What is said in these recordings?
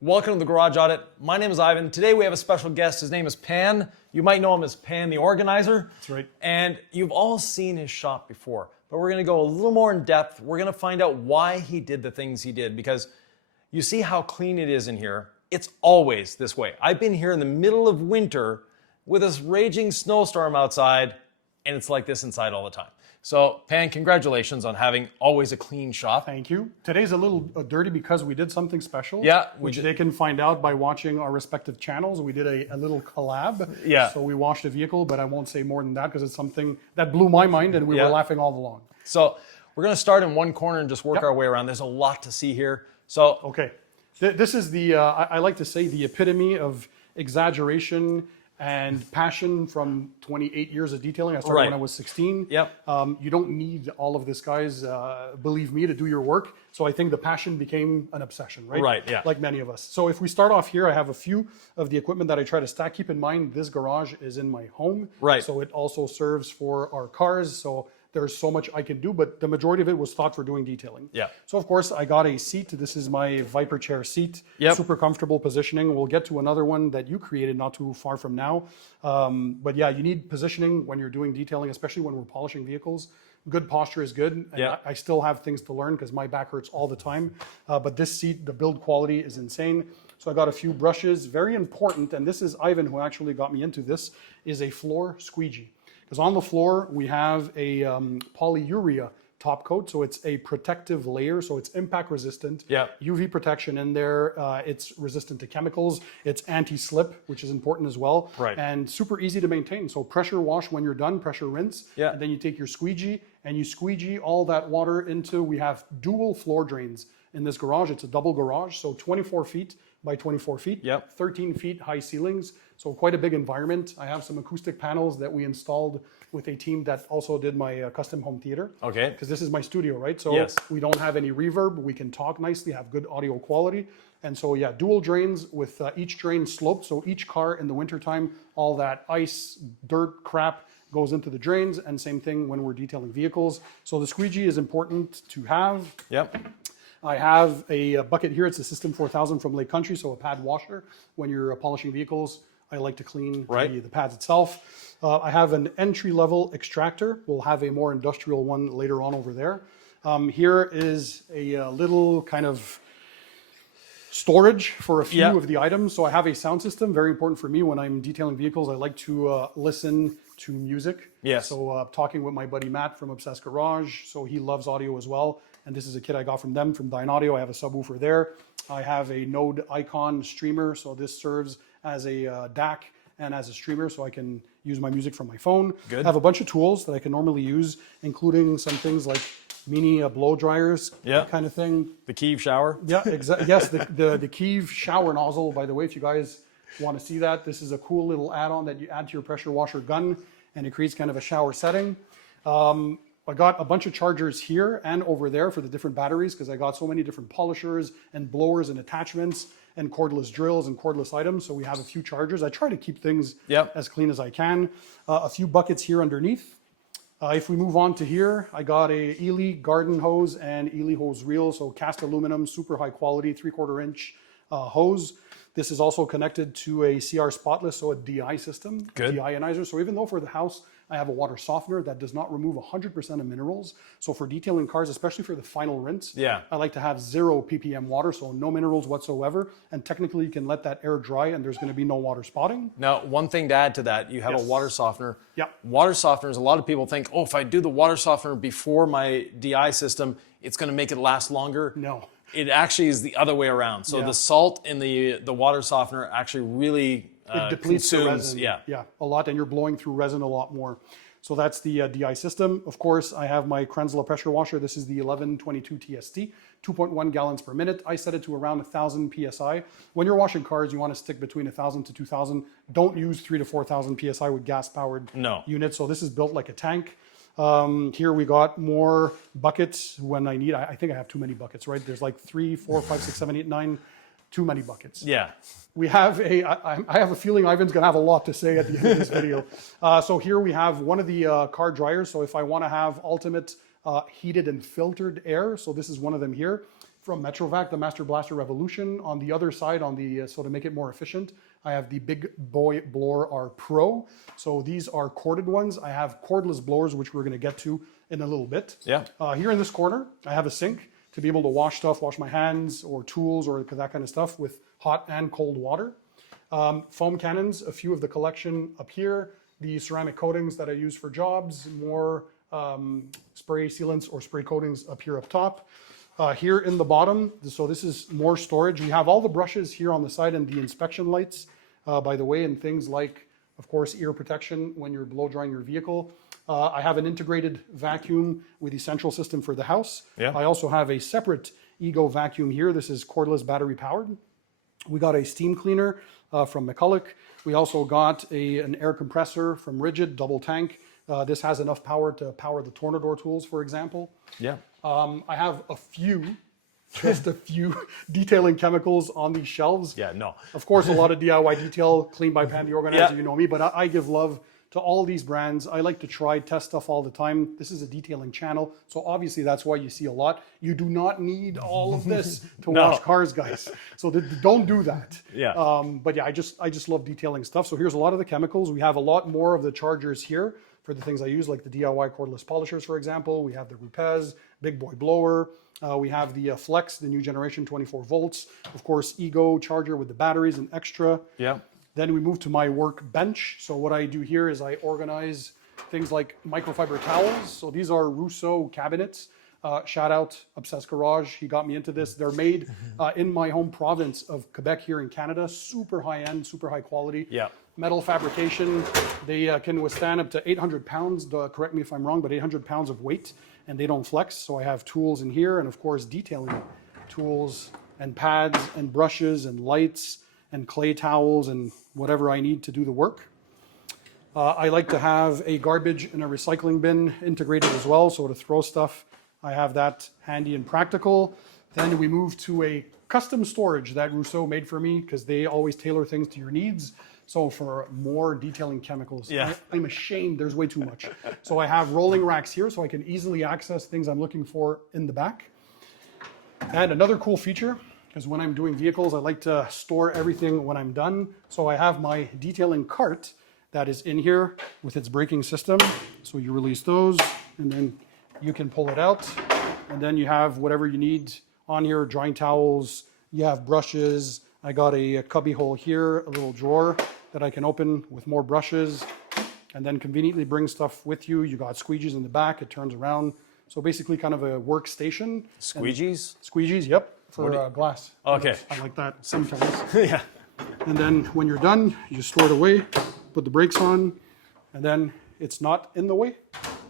Welcome to the Garage Audit. My name is Ivan. Today we have a special guest. His name is Pan. You might know him as Pan the Organizer. That's right. And you've all seen his shop before, but we're going to go a little more in depth. We're going to find out why he did the things he did, because you see how clean it is in here. It's always this way. I've been here in the middle of winter with this raging snowstorm outside, and it's like this inside all the time. So, Pan, congratulations on having always a clean shop. Thank you. Today's a little dirty because we did something special. Yeah. Which they can find out by watching our respective channels. We did a little collab. Yeah. So we washed a vehicle, but I won't say more than that because it's something that blew my mind and we were laughing all along. So we're going to start in one corner and just work our way around. There's a lot to see here. So okay. This is the, I like to say, the epitome of exaggeration and passion from 28 years of detailing. I started when I was 16. Yep. You don't need all of this, guys, believe me, to do your work. So I think the passion became an obsession, right? Right, yeah. Like many of us. So if we start off here, I have a few of the equipment that I try to stack. Keep in mind, this garage is in my home. Right. So it also serves for our cars. So there's so much I can do, but the majority of it was thought for doing detailing. Yeah. So of course I got a seat. This is my Viper chair seat. Yep. Super comfortable positioning. We'll get to another one that you created not too far from now. But yeah, you need positioning when you're doing detailing, especially when we're polishing vehicles. Good posture is good. And I still have things to learn because my back hurts all the time. But this seat, the build quality is insane. So I got a few brushes, very important. And this is Ivan who actually got me into this, is a floor squeegee. Because on the floor, we have a polyurea top coat. So it's a protective layer. So it's impact resistant, UV protection in there. It's resistant to chemicals. It's anti-slip, which is important as well. Right. And super easy to maintain. So pressure wash when you're done, pressure rinse. Yeah. And then you take your squeegee and you squeegee all that water into, we have dual floor drains in this garage. It's a double garage. So 24 feet by 24 feet, 13 feet high ceilings. So quite a big environment. I have some acoustic panels that we installed with a team that also did my custom home theater. Okay. Because this is my studio, right? So we don't have any reverb. We can talk nicely, have good audio quality. And so yeah, dual drains with each drain sloped. So each car in the wintertime, all that ice, dirt, crap goes into the drains. And same thing when we're detailing vehicles. So the squeegee is important to have. Yep. I have a bucket here. It's a System 4000 from Lake Country, so a pad washer. When you're polishing vehicles, I like to clean the pads itself. I have an entry-level extractor. We'll have a more industrial one later on over there. Here is a little kind of storage for a few of the items. So I have a sound system, very important for me when I'm detailing vehicles. I like to listen to music. Yes. So talking with my buddy Matt from Obsessed Garage, so he loves audio as well. And this is a kit I got from them, from Dyne Audio. I have a subwoofer there. I have a Node Icon streamer, so this serves as a DAC and as a streamer, so I can use my music from my phone. Good. I have a bunch of tools that I can normally use, including some things like mini blow dryers, kind of thing. The Kiev shower. Yeah, exactly. Yes, the Kiev shower nozzle, by the way, if you guys want to see that, this is a cool little add-on that you add to your pressure washer gun, and it creates kind of a shower setting. I got a bunch of chargers here and over there for the different batteries because I got so many different polishers and blowers and attachments and cordless drills and cordless items. So we have a few chargers. I try to keep things as clean as I can. A few buckets here underneath. If we move on to here, I got a Ely garden hose and Ely hose reel. So cast aluminum, super high quality, 3/4 inch hose. This is also connected to a CR spotless, so a DI system, deionizer. So even though for the house, I have a water softener that does not remove 100% of minerals. So for detailing cars, especially for the final rinse, I like to have 0 ppm water, so no minerals whatsoever. And technically you can let that air dry and there's gonna be no water spotting. Now, one thing to add to that, you have a water softener. Yeah. Water softeners, a lot of people think, oh, if I do the water softener before my DI system, it's gonna make it last longer. No. It actually is the other way around. So the salt in the water softener actually really it depletes the resin. Yeah, a lot, and you're blowing through resin a lot more. So that's the DI system. Of course, I have my Krenzla pressure washer. This is the 1122 TST, 2.1 gallons per minute. I set it to around 1,000 PSI. When you're washing cars, you want to stick between 1,000 to 2,000. Don't use 3,000 to 4,000 PSI with gas-powered units. So this is built like a tank. Here we got more buckets when I need. I think I have too many buckets, right? There's like 3, 4, 5, 6, 7, 8, 9. Too many buckets. Yeah. We have I have a feeling Ivan's going to have a lot to say at the end of this video. So here we have one of the car dryers. So if I want to have ultimate heated and filtered air, so this is one of them here. from Metrovac, the Master Blaster Revolution. On the other side, so to make it more efficient, I have the Big Boy Blower R Pro. So these are corded ones. I have cordless blowers, which we're going to get to in a little bit. Yeah. Here in this corner, I have a sink to be able to wash stuff, wash my hands or tools or that kind of stuff with hot and cold water. Foam cannons, a few of the collection up here. The ceramic coatings that I use for jobs, more spray sealants or spray coatings up here up top. Here in the bottom, so this is more storage. We have all the brushes here on the side and the inspection lights, by the way, and things like, of course, ear protection when you're blow drying your vehicle. I have an integrated vacuum with the central system for the house. Yeah. I also have a separate Ego vacuum here. This is cordless battery powered. We got a steam cleaner from McCulloch. We also got an air compressor from Rigid, double tank. This has enough power to power the Tornador tools, for example. Yeah. I have just a few detailing chemicals on these shelves. Yeah, no. Of course, a lot of DIY detail, Clean by Pan, the organizer, Yeah. you know me, but I give love to all these brands. I like to try, test stuff all the time. This is a detailing channel, so obviously that's why you see a lot. You do not need all of this to No. wash cars, guys. So don't do that. Yeah. But yeah, I just love detailing stuff. So here's a lot of the chemicals. We have a lot more of the chargers here for the things I use, like the DIY cordless polishers, for example. We have the Rupes, Big Boy Blower. We have the Flex, the new generation, 24 volts. Of course, Ego charger with the batteries and extra. Yeah. Then we move to my work bench. So what I do here is I organize things like microfiber towels. So these are Rousseau cabinets. Shout out Obsessed Garage. He got me into this. They're made in my home province of Quebec here in Canada. Super high end, super high quality. Yeah. Metal fabrication. They can withstand up to 800 pounds. Correct me if I'm wrong, but 800 pounds of weight, and they don't flex. So I have tools in here, and of course detailing tools and pads and brushes and lights and clay towels and whatever I need to do the work. I like to have a garbage and a recycling bin integrated as well. So to throw stuff, I have that handy and practical. Then we move to a custom storage that Rousseau made for me because they always tailor things to your needs. So for more detailing chemicals, Yeah. I'm ashamed there's way too much. So I have rolling racks here so I can easily access things I'm looking for in the back. And another cool feature, because when I'm doing vehicles, I like to store everything when I'm done. So I have my detailing cart that is in here with its braking system. So you release those and then you can pull it out. And then you have whatever you need on here, drying towels, you have brushes. I got a cubby hole here, a little drawer that I can open with more brushes and then conveniently bring stuff with you. You got squeegees in the back, it turns around. So basically kind of a workstation. Squeegees? Squeegees, yep, for glass. Okay. I like that sometimes. Yeah. And then when you're done, you store it away, put the brakes on, and then it's not in the way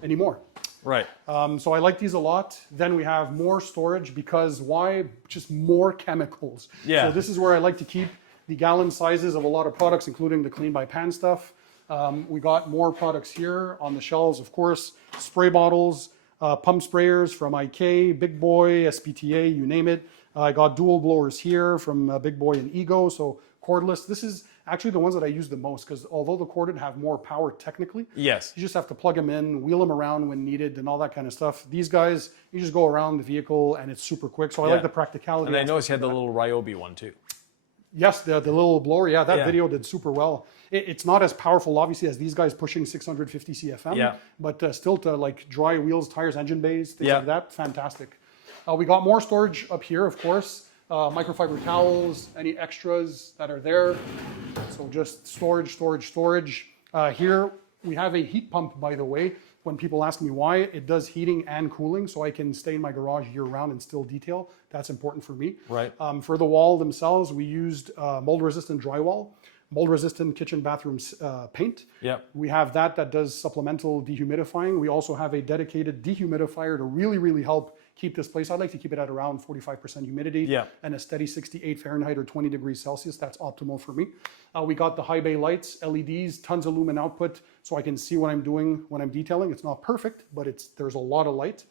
anymore. Right. So I like these a lot. Then we have more storage because why? Just more chemicals. Yeah. So this is where I like to keep the gallon sizes of a lot of products, including the Clean by Pan stuff. We got more products here on the shelves, of course, spray bottles, pump sprayers from IK, Big Boy, SPTA, you name it. I got dual blowers here from Big Boy and Ego, so cordless. This is actually the ones that I use the most because although the corded have more power technically, Yes. you just have to plug them in, wheel them around when needed and all that kind of stuff. These guys, you just go around the vehicle and it's super quick. So I like the practicality. And I aspect noticed you had of the that. little Ryobi one too. Yes, the little blower. Yeah, that Yeah. video did super well. It's not as powerful, obviously, as these guys pushing 650 CFM. Yeah. But still to like dry wheels, tires, engine bays, things Yeah. like that. Fantastic. We got more storage up here, of course. Microfiber towels, any extras that are there. So just storage, storage, storage. Here we have a heat pump, by the way. When people ask me why, it does heating and cooling, so I can stay in my garage year round and still detail. That's important for me. Right. For the wall themselves, we used mold-resistant drywall, mold-resistant kitchen bathrooms paint. Yep. We have that does supplemental dehumidifying. We also have a dedicated dehumidifier to really, really help keep this place. I'd like to keep it at around 45% humidity Yeah. and a steady 68 Fahrenheit or 20 degrees Celsius. That's optimal for me. We got the high bay lights, LEDs, tons of lumen output, so I can see what I'm doing when I'm detailing. It's not perfect, but there's a lot of light.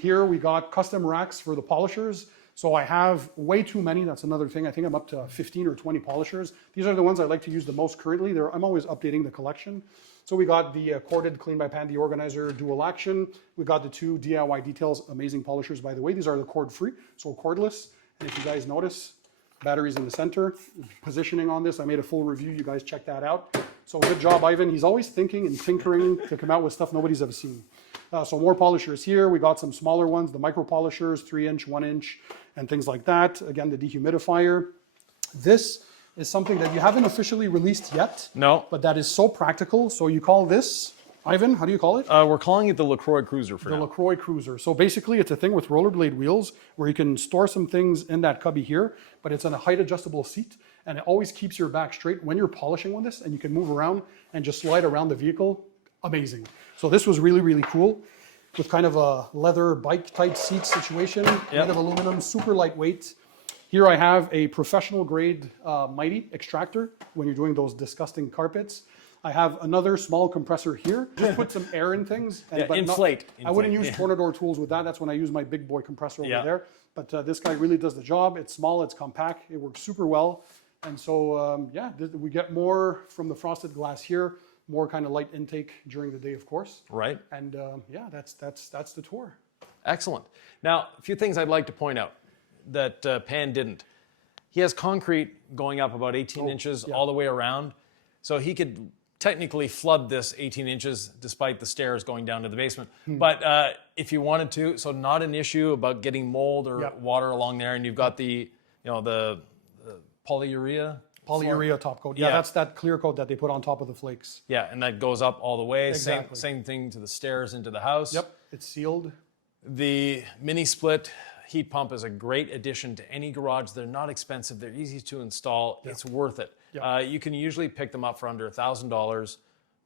Here we got custom racks for the polishers. So I have way too many. That's another thing. I think I'm up to 15 or 20 polishers. These are the ones I like to use the most currently. I'm always updating the collection. So we got the corded Clean by Pan deorganizer dual action. We got the 2 DIY Details amazing polishers, by the way. These are the cord free, so cordless. And if you guys notice, batteries in the center. Positioning on this, I made a full review. You guys check that out. So good job, Ivan. He's always thinking and tinkering to come out with stuff nobody's ever seen. So more polishers here. We got some smaller ones, the micro polishers, 3-inch, 1-inch, and things like that. Again, the dehumidifier. This is something that you haven't officially released yet. No. But that is so practical. So you call this, Ivan, how do you call it? We're calling it the Lacroix Cruiser for now. The Lacroix Cruiser. So basically it's a thing with rollerblade wheels where you can store some things in that cubby here, but it's on a height adjustable seat and it always keeps your back straight when you're polishing with this, and you can move around and just slide around the vehicle. Amazing. So this was really, really cool with kind of a leather bike type seat situation, made of aluminum, super lightweight. Here I have a professional grade Mighty extractor when you're doing those disgusting carpets. I have another small compressor here. Just put some air in things. And, but inflate. I wouldn't use Tornador tools with that. That's when I use my big boy compressor over there. But this guy really does the job. It's small, it's compact, it works super well. And so, we get more from the frosted glass here, more kind of light intake during the day, of course. Right. And that's the tour. Excellent. Now, a few things I'd like to point out that Pan didn't. He has concrete going up about 18 inches all the way around. So he could technically flood this 18 inches despite the stairs going down to the basement. But if you wanted to, so not an issue about getting mold or water along there. And you've got the, the polyurea. Polyurea top coat. Yeah, that's that clear coat that they put on top of the flakes. Yeah, and that goes up all the way. Exactly. Same thing to the stairs into the house. Yep, it's sealed. The mini split heat pump is a great addition to any garage. They're not expensive. They're easy to install. It's worth it. You can usually pick them up for under $1,000.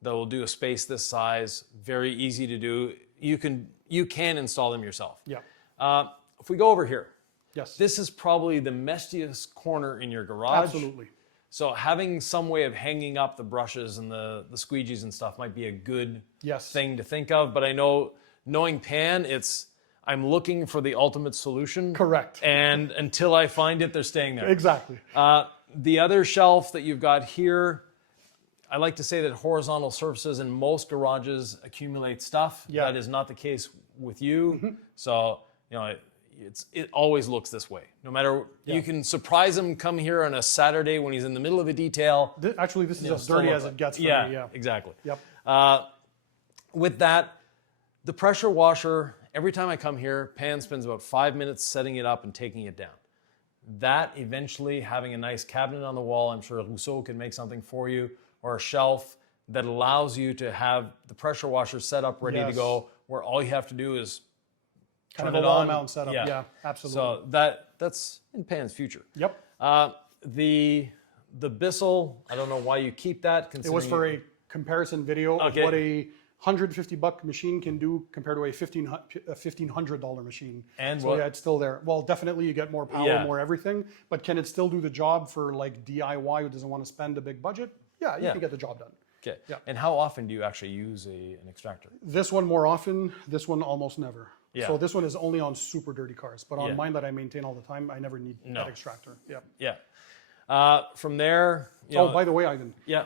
They will do a space this size. Very easy to do. You can install them yourself. Yeah. If we go over here, yes, this is probably the messiest corner in your garage. Absolutely. So having some way of hanging up the brushes and the squeegees and stuff might be a good thing to think of. But I know, knowing Pan, I'm looking for the ultimate solution. Correct. And until I find it, they're staying there. Exactly. The other shelf that you've got here, I like to say that horizontal surfaces in most garages accumulate stuff. Yeah. That is not the case with you. So, it always looks this way. No matter, you can surprise him, come here on a Saturday when he's in the middle of a detail. Actually, this is as dirty as it gets for me. Yeah, exactly. Yep. With that, the pressure washer, every time I come here, Pan spends about 5 minutes setting it up and taking it down. That eventually, having a nice cabinet on the wall, I'm sure Rousseau can make something for you, or a shelf that allows you to have the pressure washer set up ready to go, where all you have to do is kind turn of it a wall on. mount setup. Yeah, absolutely. So that's in Pan's future. Yep. The Bissell, I don't know why you keep that. It was for a comparison video of what a $150 machine can do compared to a $1,500 machine. And so it's still there. Well, definitely you get more power, more everything, but can it still do the job for like DIY who doesn't want to spend a big budget? Yeah, you can get the job done. Okay. Yeah. And how often do you actually use an extractor? This one more often, this one almost never. Yeah. So this one is only on super dirty cars, but on mine that I maintain all the time, I never need that extractor. Yeah. Yeah. From there, by the way, Ivan. Yeah.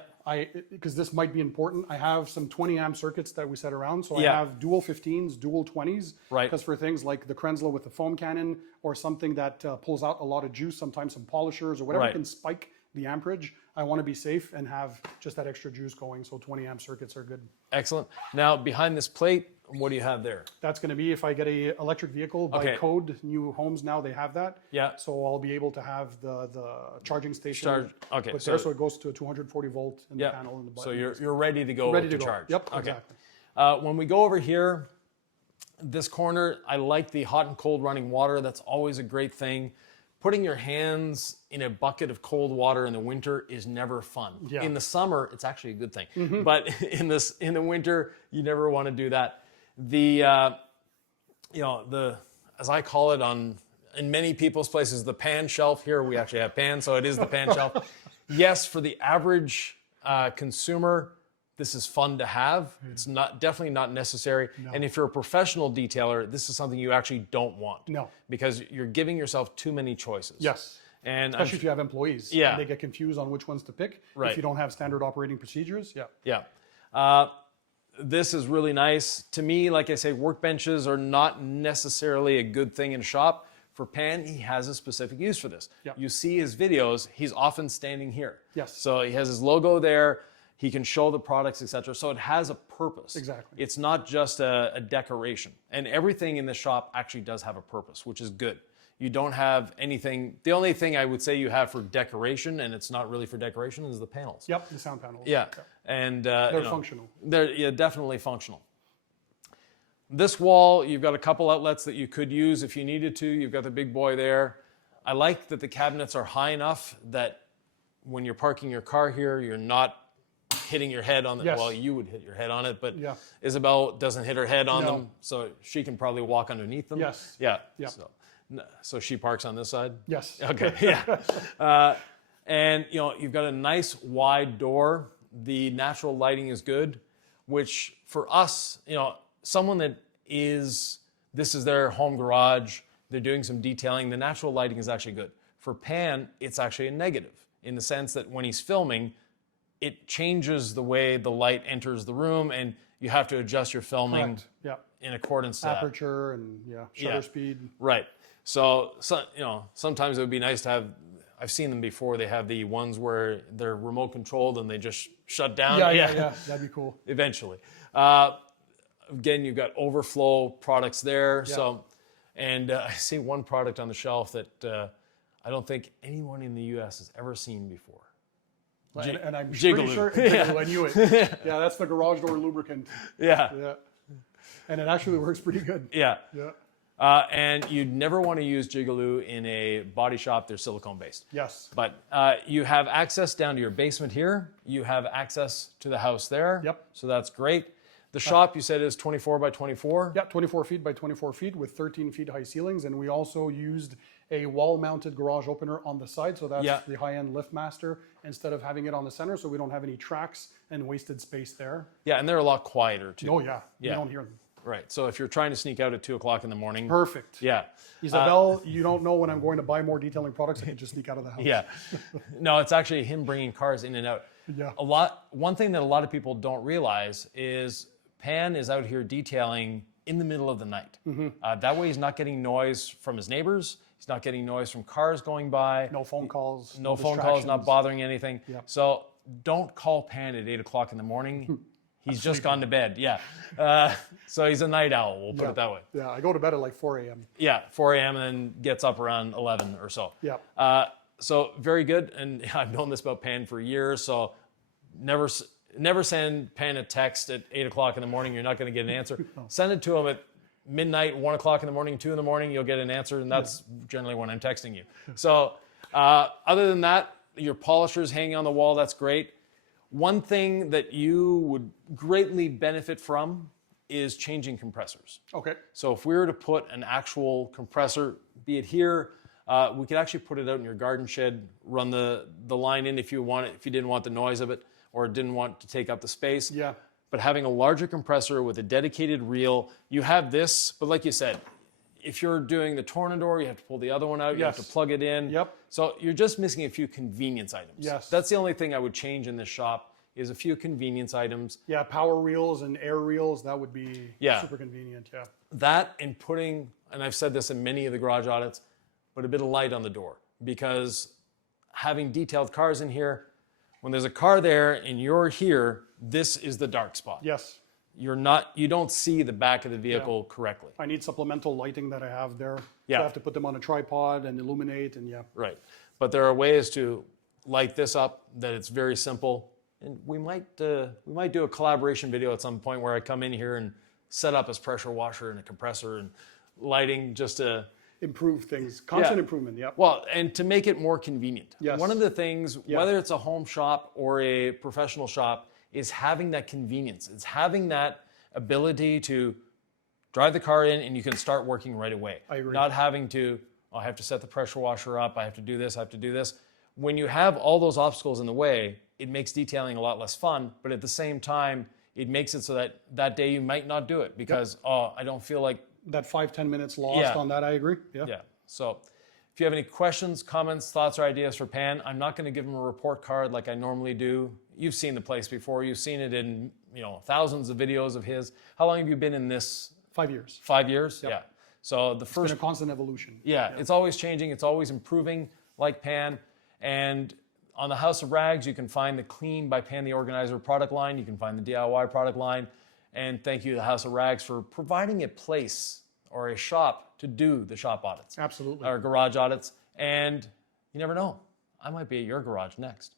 Because this might be important, I have some 20 amp circuits that we set around. So I have dual 15s, dual 20s. Right. Because for things like the Krenzler with the foam cannon or something that pulls out a lot of juice, sometimes some polishers or whatever can spike the amperage, I want to be safe and have just that extra juice going. So 20 amp circuits are good. Excellent. Now behind this plate, what do you have there? That's going to be if I get a electric vehicle by code. New homes now they have that. Yeah. So I'll be able to have the charging station. Okay. So it goes to a 240 volt in the panel in the button. So you're ready to go to charge. Yep. Okay. Exactly. When we go over here, this corner, I like the hot and cold running water. That's always a great thing. Putting your hands in a bucket of cold water in the winter is never fun. Yeah. In the summer, it's actually a good thing. But in the winter, you never want to do that. The as I call it in many people's places, the Pan shelf. Here we actually have Pan, so it is the Pan shelf. Yes, for the average consumer, this is fun to have. It's definitely not necessary. And if you're a professional detailer, this is something you actually don't want. No. Because you're giving yourself too many choices. Yes. And especially if you have employees. Yeah. And they get confused on which ones to pick. Right. If you don't have standard operating procedures. Yeah. Yeah. This is really nice. To me, like I say, workbenches are not necessarily a good thing in a shop. For Pan, he has a specific use for this. Yeah. You see his videos, he's often standing here. Yes. So he has his logo there. He can show the products, etc. So it has a purpose. Exactly. It's not just a decoration. And everything in the shop actually does have a purpose, which is good. You don't have anything. The only thing I would say you have for decoration, and it's not really for decoration, is the panels. Yep, the sound panels. Yeah. And they're functional. They're definitely functional. This wall, you've got a couple outlets that you could use if you needed to. You've got the big boy there. I like that the cabinets are high enough that when you're parking your car here, you're not hitting your head on it. Yes. Well, you would hit your head on it, but Yeah. Isabel doesn't hit her head on No. them, so she can probably walk underneath them. Yes. Yeah. Yeah. So she parks on this side? Yes. Okay, yeah. And you've got a nice wide door. The natural lighting is good, which for us, someone that this is their home garage, they're doing some detailing, the natural lighting is actually good. For Pan, it's actually a negative in the sense that when he's filming, it changes the way the light enters the room, and you have to adjust your filming Correct. Yeah. in accordance to that. Aperture and shutter speed. Right. So sometimes it would be nice to have. I've seen them before. They have the ones where they're remote controlled and they just shut down. Yeah. That'd be cool. Eventually. Again, you've got overflow products there. Yeah. So, and I see one product on the shelf that I don't think anyone in the U.S. has ever seen before. And I'm Jigaloo. pretty sure Jigaloo, I knew it. Yeah, that's the garage door lubricant. Yeah. Yeah. And it actually works pretty good. Yeah. Yeah. And you'd never want to use Jigaloo in a body shop. They're silicone based. Yes. But you have access down to your basement here. You have access to the house there. Yep. So that's great. The shop, you said, is 24 by 24? Yeah, 24 feet by 24 feet with 13 feet high ceilings. And we also used a wall-mounted garage opener on the side. So that's the high-end LiftMaster instead of having it on the center. So we don't have any tracks and wasted space there. Yeah, and they're a lot quieter, too. Oh, yeah. You don't hear them. Right. So if you're trying to sneak out at 2 o'clock in the morning. Perfect. Yeah. Isabel, you don't know when I'm going to buy more detailing products. I can just sneak out of the house. Yeah. No, it's actually him bringing cars in and out. Yeah. One thing that a lot of people don't realize is Pan is out here detailing in the middle of the night. That way he's not getting noise from his neighbors. He's not getting noise from cars going by. No phone calls. No phone calls, not bothering anything. Yeah. So don't call Pan at 8 o'clock in the morning. He's just gone to bed. Yeah. So he's a night owl, we'll put it that way. Yeah, I go to bed at like 4 a.m. Yeah, 4 a.m. and then gets up around 11 or so. Yeah. So very good. And I've known this about Pan for years. So never send Pan a text at 8 o'clock in the morning. You're not going to get an answer. Send it to him at midnight, 1 o'clock in the morning, 2 in the morning. You'll get an answer. And that's generally when I'm texting you. So other than that, your polisher's hanging on the wall. That's great. One thing that you would greatly benefit from is changing compressors. Okay. So if we were to put an actual compressor, be it here, we could actually put it out in your garden shed, run the line in if you want it, if you didn't want the noise of it or didn't want to take up the space. Yeah. But having a larger compressor with a dedicated reel, you have this, but like you said, if you're doing the Tornador, you have to pull the other one out, you have to plug it in. Yep. So you're just missing a few convenience items. Yes. That's the only thing I would change in this shop is a few convenience items. Yeah, power reels and air reels, that would be super convenient, yeah. That and putting, and I've said this in many of the garage audits, put a bit of light on the door because having detailed cars in here, when there's a car there and you're here, this is the dark spot. Yes. You don't see the back of the vehicle correctly. I need supplemental lighting that I have there. Yeah. So I have to put them on a tripod and illuminate and Right. But there are ways to light this up that it's very simple. And we might do a collaboration video at some point where I come in here and set up his pressure washer and a compressor and lighting just to improve things. Constant improvement, yeah. Well, and to make it more convenient. Yes. One of the things, whether it's a home shop or a professional shop, is having that convenience. It's having that ability to drive the car in and you can start working right away. I agree. Not having to, I have to set the pressure washer up, I have to do this, I have to do this. When you have all those obstacles in the way, it makes detailing a lot less fun, but at the same time, it makes it so that that day you might not do it because, I don't feel like. That 5-10 minutes lost on that, I agree. Yeah. So if you have any questions, comments, thoughts, or ideas for Pan, I'm not going to give him a report card like I normally do. You've seen the place before. You've seen it in, thousands of videos of his. How long have you been in this? 5 years. 5 years? Yep. Yeah. So the first. It's been a constant evolution. Yeah, it's always changing. It's always improving like Pan. And on the House of Rags, you can find the Clean by Pan the Organizer product line. You can find the DIY product line. And thank you to the House of Rags for providing a place or a shop to do the shop audits. Absolutely. Or garage audits. And you never know, I might be at your garage next.